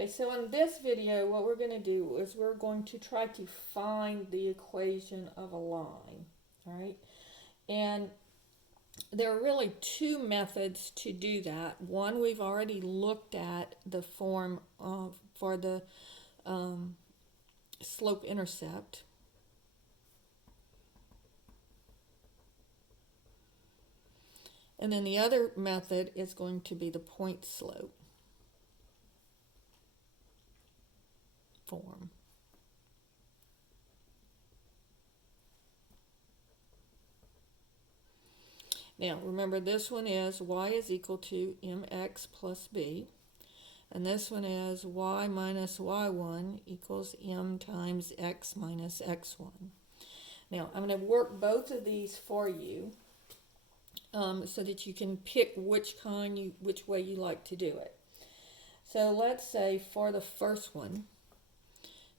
Okay, so in this video, what we're going to do is we're going to try to find the equation of a line, all right? And there are really two methods to do that. One, we've already looked at the form for the slope-intercept. And then the other method is going to be the point-slope form. Now, remember, this one is y is equal to mx plus b. And this one is y minus y1 equals m times x minus x1. Now, I'm going to work both of these for you so that you can pick which way you like to do it. So let's say for the first one,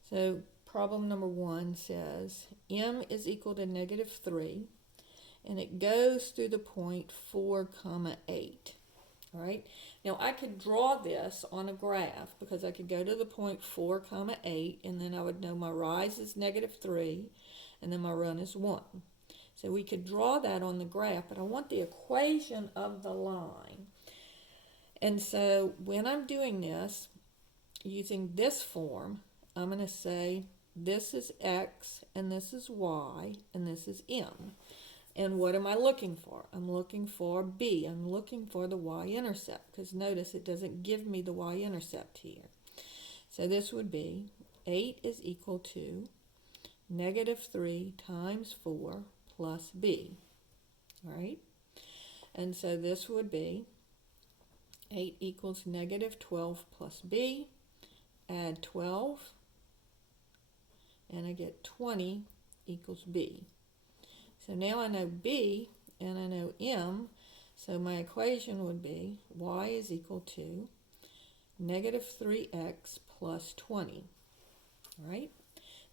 so problem number 1 says m is equal to -3, and it goes through the point 4, 8. All right. Now I could draw this on a graph because I could go to the point 4, 8, and then I would know my rise is -3, and then my run is 1. So we could draw that on the graph, but I want the equation of the line. And so when I'm doing this, using this form, I'm going to say this is x, and this is y, and this is m. And what am I looking for? I'm looking for b. I'm looking for the y-intercept, because notice it doesn't give me the y-intercept here. So this would be 8 is equal to -3 times 4 plus b. All right? And so this would be 8 equals -12 plus b. Add 12, and I get 20 equals b. So now I know b and I know m, so my equation would be y is equal to -3x plus 20. All right?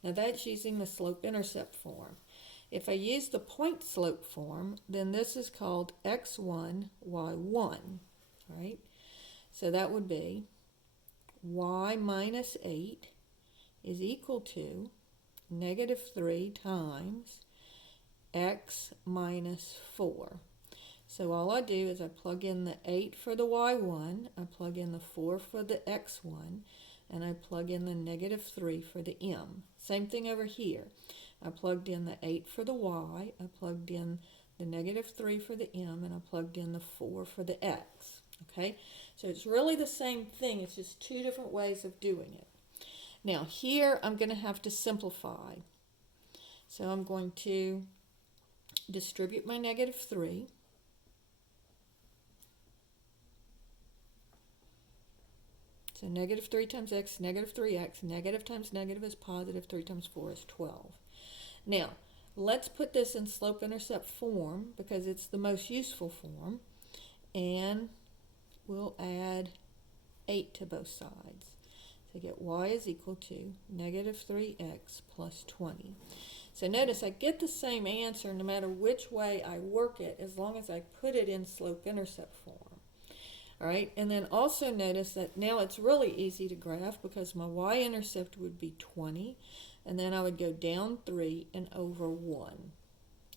Now that's using the slope-intercept form. If I use the point-slope form, then this is called x1, y1. All right? So that would be y minus 8 is equal to -3 times x minus 4. So all I do is I plug in the 8 for the y1, I plug in the 4 for the x1, and I plug in the -3 for the m. Same thing over here. I plugged in the 8 for the y, I plugged in the -3 for the m, and I plugged in the 4 for the x. Okay, so it's really the same thing, it's just two different ways of doing it. Now here I'm going to have to simplify. So I'm going to distribute my -3. So -3 times x, -3x, negative times negative is positive, 3 times 4 is 12. Now, let's put this in slope-intercept form because it's the most useful form, and we'll add 8 to both sides. So I get y is equal to -3x plus 20. So notice I get the same answer no matter which way I work it, as long as I put it in slope-intercept form. All right, and then also notice that now it's really easy to graph because my y-intercept would be 20, and then I would go down 3 and over 1.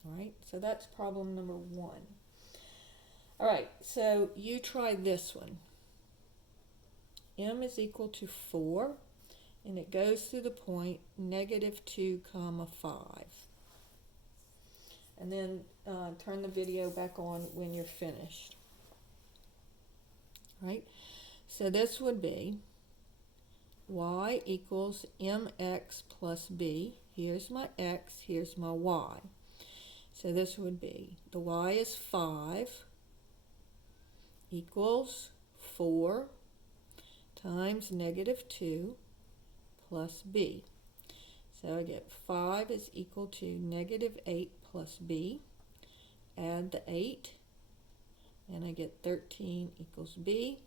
All right, so that's problem number 1. All right, so you try this one. M is equal to 4, and it goes through the point -2, 5. And then turn the video back on when you're finished. Right? So this would be y equals mx plus b. Here's my x, here's my y. So this would be, the y is 5 equals 4 times -2 plus b. So I get 5 is equal to -8 plus b. Add the 8, and I get 13 equals b.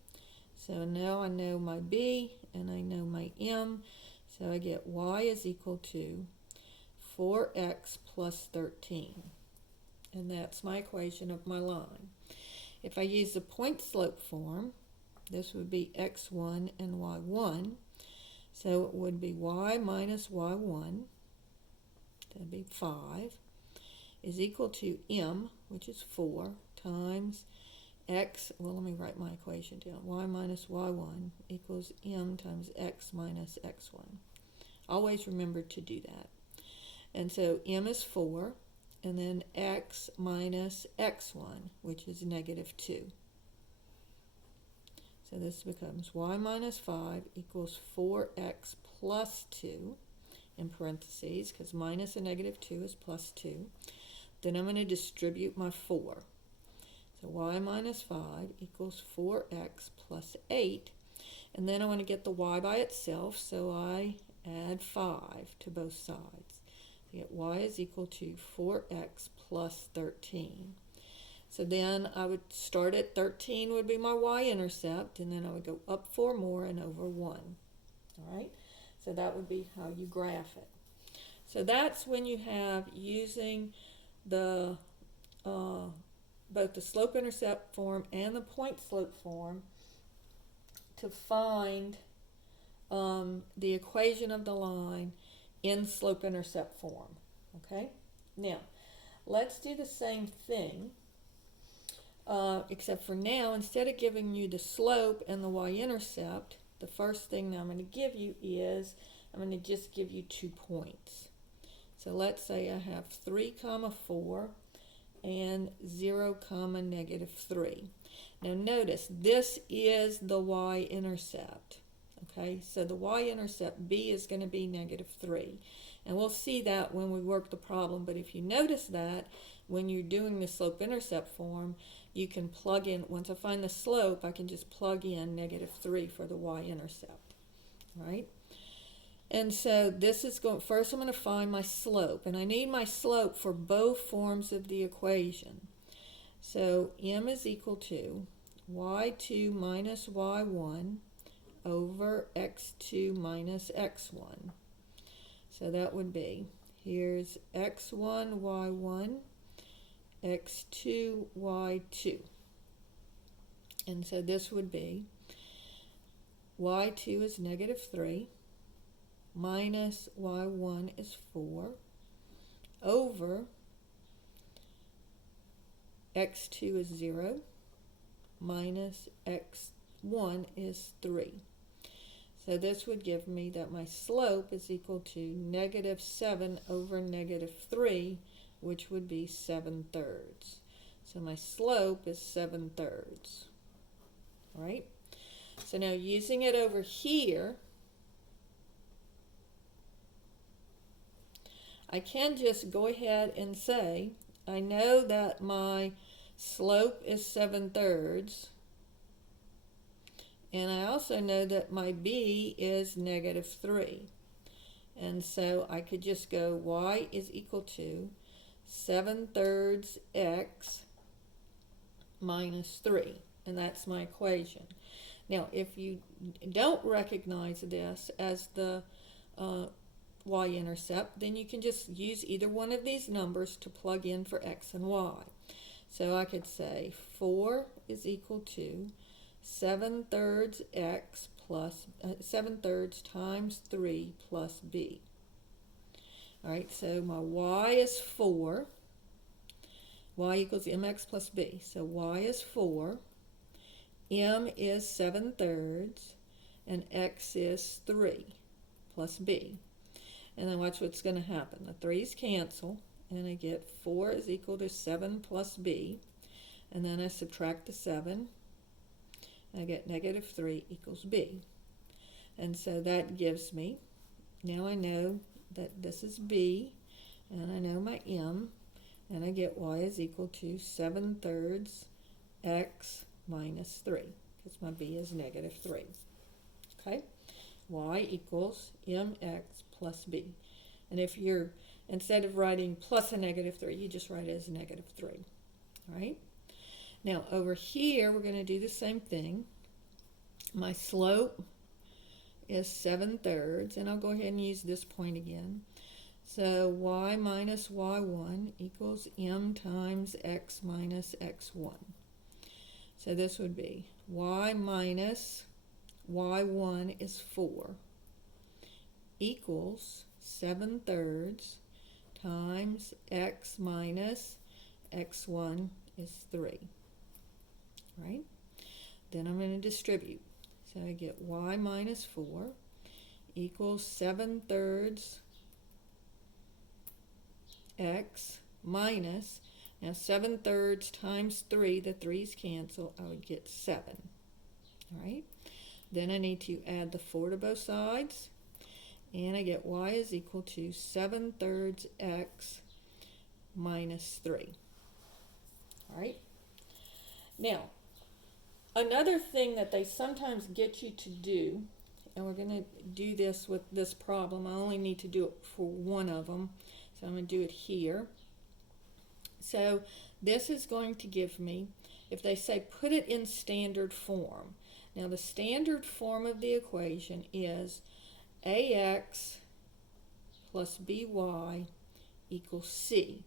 So now I know my b and I know my m. So I get y is equal to 4x plus 13. And that's my equation of my line. If I use the point-slope form, This would be x1 and y1. So it would be y minus y1, that'd be 5, is equal to m, which is 4, times x, well, let me write my equation down. Y minus y1 equals m times x minus x1. Always remember to do that. And so m is 4, and then x minus x1, which is negative 2. So this becomes y minus 5 equals 4x plus 2, in parentheses, because minus a negative 2 is plus 2. Then I'm going to distribute my 4. So y minus 5 equals 4x plus 8. And then I want to get the y by itself, so I add 5 to both sides. So get y is equal to 4x plus 13. So then I would start at 13 would be my y-intercept, and then I would go up 4 more and over 1. All right? So that would be how you graph it. So that's when you have using the both the slope-intercept form and the point-slope form to find the equation of the line in slope-intercept form. Okay? Now, let's do the same thing, except for now, instead of giving you the slope and the y-intercept, the first thing that I'm going to give you is, I'm going to just give you 2 points. So let's say I have 3, 4, and 0, negative 3. Now notice, this is the y-intercept. Okay, so the y-intercept b is going to be negative 3. And we'll see that when we work the problem, but if you notice that, when you're doing the slope-intercept form, you can plug in, once I find the slope, I can just plug in negative 3 for the y-intercept. Right? And so this is going, first I'm going to find my slope, and I need my slope for both forms of the equation. So m is equal to y2 minus y1 over x2 minus x1. So that would be, here's x1, y1, x2, y2. And so this would be y2 is negative 3. Minus y1 is 4 over x2 is 0 minus x1 is 3. So this would give me that my slope is equal to negative 7 over negative 3, which would be 7/3. So my slope is 7/3. All right? So now using it over here, I can just go ahead and say, I know that my slope is 7/3, and I also know that my b is negative 3. And so I could just go y is equal to 7/3 x minus 3, and that's my equation. Now, if you don't recognize this as the y-intercept, then you can just use either one of these numbers to plug in for x and y. So I could say 4 is equal to 7/3 x plus 7/3 times 3 plus b. All right, so my y is 4. Y equals mx plus b. So y is 4. M is 7/3, and x is 3 plus b. And then watch what's going to happen. The 3's cancel, and I get 4 is equal to 7 plus b. And then I subtract the 7, and I get negative 3 equals b. And so that gives me, now I know that this is b, and I know my m, and I get y is equal to 7/3 x minus 3, because my b is negative 3. Okay? Y equals mx plus b. And if you're, instead of writing plus a negative 3, you just write it as negative 3. All right? Now, over here, we're going to do the same thing. My slope is 7/3, and I'll go ahead and use this point again. So y minus y1 equals m times x minus x1. So this would be y minus y1 is 4 equals 7/3 times x minus x1 is 3, right? Then I'm going to distribute. So I get y minus 4 equals 7/3 x minus, now 7/3 times 3, the 3's cancel, I would get 7. All right, then I need to add the 4 to both sides, and I get y is equal to 7/3 x minus 3. All right, now another thing that they sometimes get you to do, and we're going to do this with this problem, I only need to do it for one of them, so I'm going to do it here. So this is going to give me, if they say put it in standard form. Now the standard form of the equation is ax plus by equals c.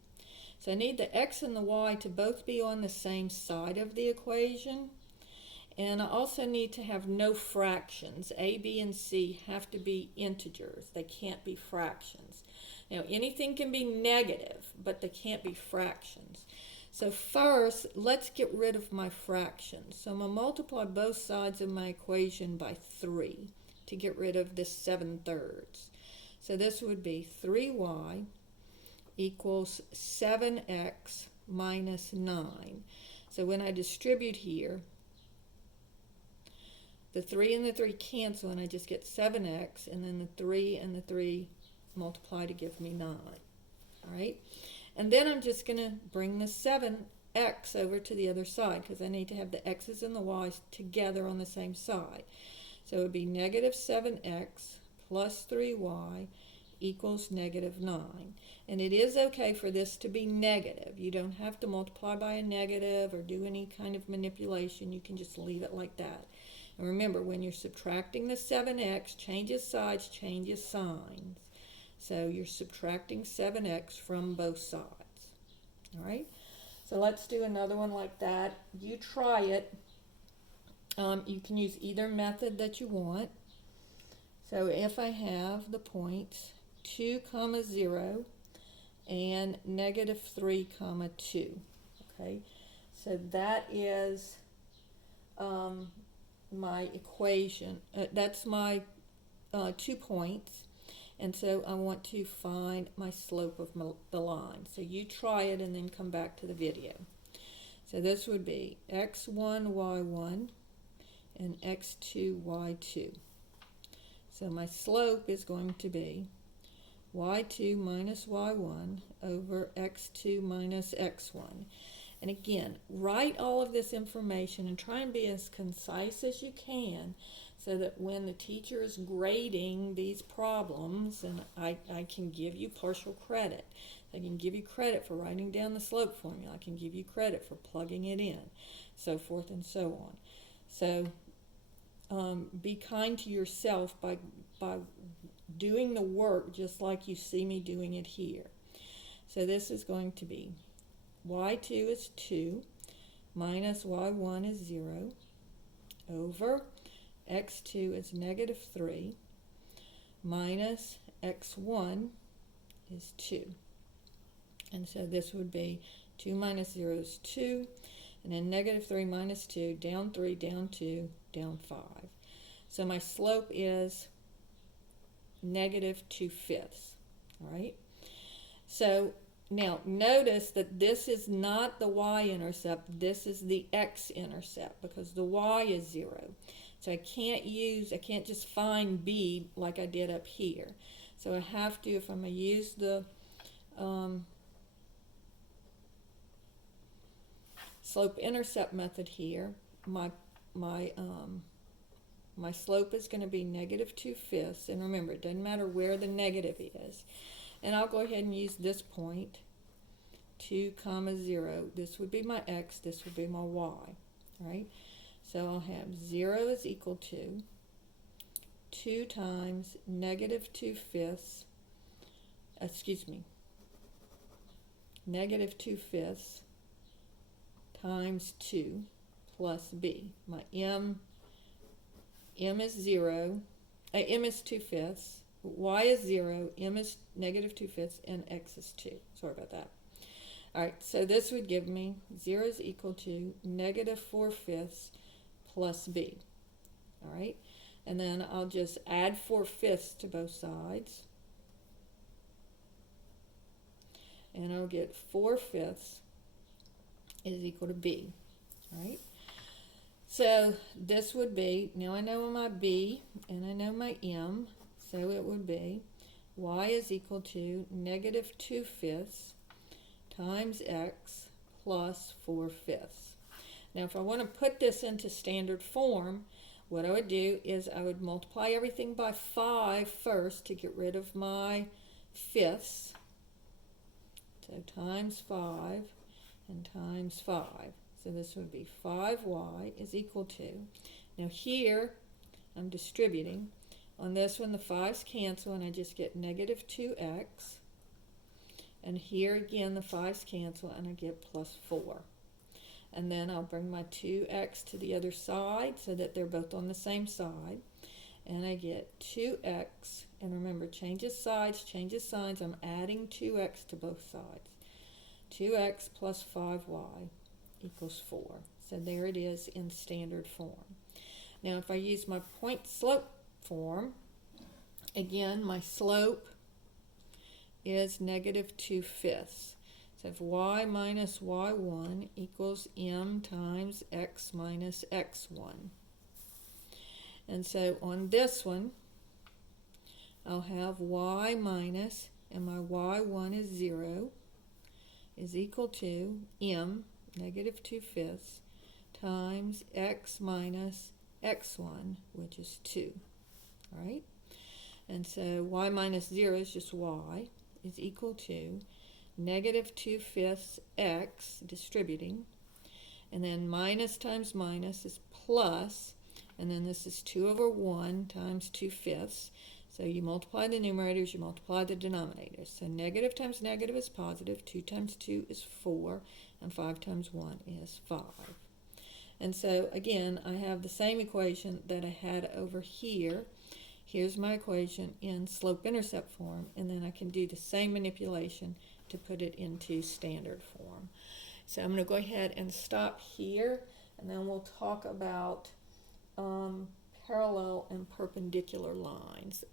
So I need the x and the y to both be on the same side of the equation. And I also need to have no fractions. A, B, and C have to be integers. They can't be fractions. Now, anything can be negative, but they can't be fractions. So first, let's get rid of my fractions. So I'm going to multiply both sides of my equation by 3 to get rid of this 7/3. So this would be 3y equals 7x minus 9. So when I distribute here, the 3 and the 3 cancel, and I just get 7x, and then the 3 and the 3 multiply to give me 9. All right? And then I'm just going to bring the 7x over to the other side, because I need to have the x's and the y's together on the same side. So it would be negative 7x plus 3y equals negative 9. And it is okay for this to be negative. You don't have to multiply by a negative or do any kind of manipulation. You can just leave it like that. And remember, when you're subtracting the 7x, changes sides, changes signs. So you're subtracting 7x from both sides. All right? So let's do another one like that. You try it. You can use either method that you want. So if I have the points 2, 0 and negative 3, 2. Okay? So that is my equation. That's my 2 points, and so I want to find my slope of the line. So you try it and then come back to the video. So this would be x1, y1 and x2, y2. So my slope is going to be y2 minus y1 over x2 minus x1. And again, write all of this information and try and be as concise as you can so that when the teacher is grading these problems, and I can give you partial credit. I can give you credit for writing down the slope formula. I can give you credit for plugging it in, so forth and so on. So be kind to yourself by doing the work just like you see me doing it here. So this is going to be y2 is 2 minus y1 is 0 over x2 is negative 3 minus x1 is 2. And so this would be 2 minus 0 is 2, and then negative 3 minus 2, down 3, down 2, down 5. So my slope is negative 2/5. All right? So now notice that this is not the y-intercept, this is the x-intercept because the y is 0. So I can't just find b like I did up here. So I have to, if I'm going to use the slope-intercept method here, my slope is going to be negative 2/5, and remember, it doesn't matter where the negative is. And I'll go ahead and use this point, 2, 0. This would be my x, this would be my y, right? So I'll have 0 is equal to 2 times negative 2/5, negative 2/5 times 2 plus b. My m is 0, m is 2/5, y is 0, m is negative 2/5, and x is 2. Sorry about that. All right, so this would give me 0 is equal to negative 4/5 plus b. All right, and then I'll just add 4/5 to both sides. And I'll get 4/5 is equal to b. All right, so this would be, now I know my b and I know my m, so it would be y is equal to negative 2/5 times x plus 4/5. Now if I want to put this into standard form, what I would do is I would multiply everything by 5 first to get rid of my fifths. So times 5 and times 5. So this would be 5y is equal to, now here I'm distributing. On this one the 5's cancel and I just get negative 2x. And here again the 5's cancel and I get plus 4. And then I'll bring my 2x to the other side so that they're both on the same side. And I get 2x, and remember, changes sides, changes signs. I'm adding 2x to both sides. 2x plus 5y equals 4. So there it is in standard form. Now if I use my point slope form, again my slope is negative 2/5. So if y minus y1 equals m times x minus x1. And so on this one, I'll have y minus, and my y1 is 0, is equal to m, negative 2/5, times x minus x1, which is 2. All right? And so y minus 0 is just y, is equal to negative 2/5 x, distributing, and then minus times minus is plus, and then this is 2 over 1 times 2/5. So you multiply the numerators, you multiply the denominators. So negative times negative is positive, 2 times 2 is 4, and 5 times 1 is 5. And so again, I have the same equation that I had over here. Here's my equation in slope-intercept form, and then I can do the same manipulation to put it into standard form. So I'm going to go ahead and stop here, and then we'll talk about parallel and perpendicular lines.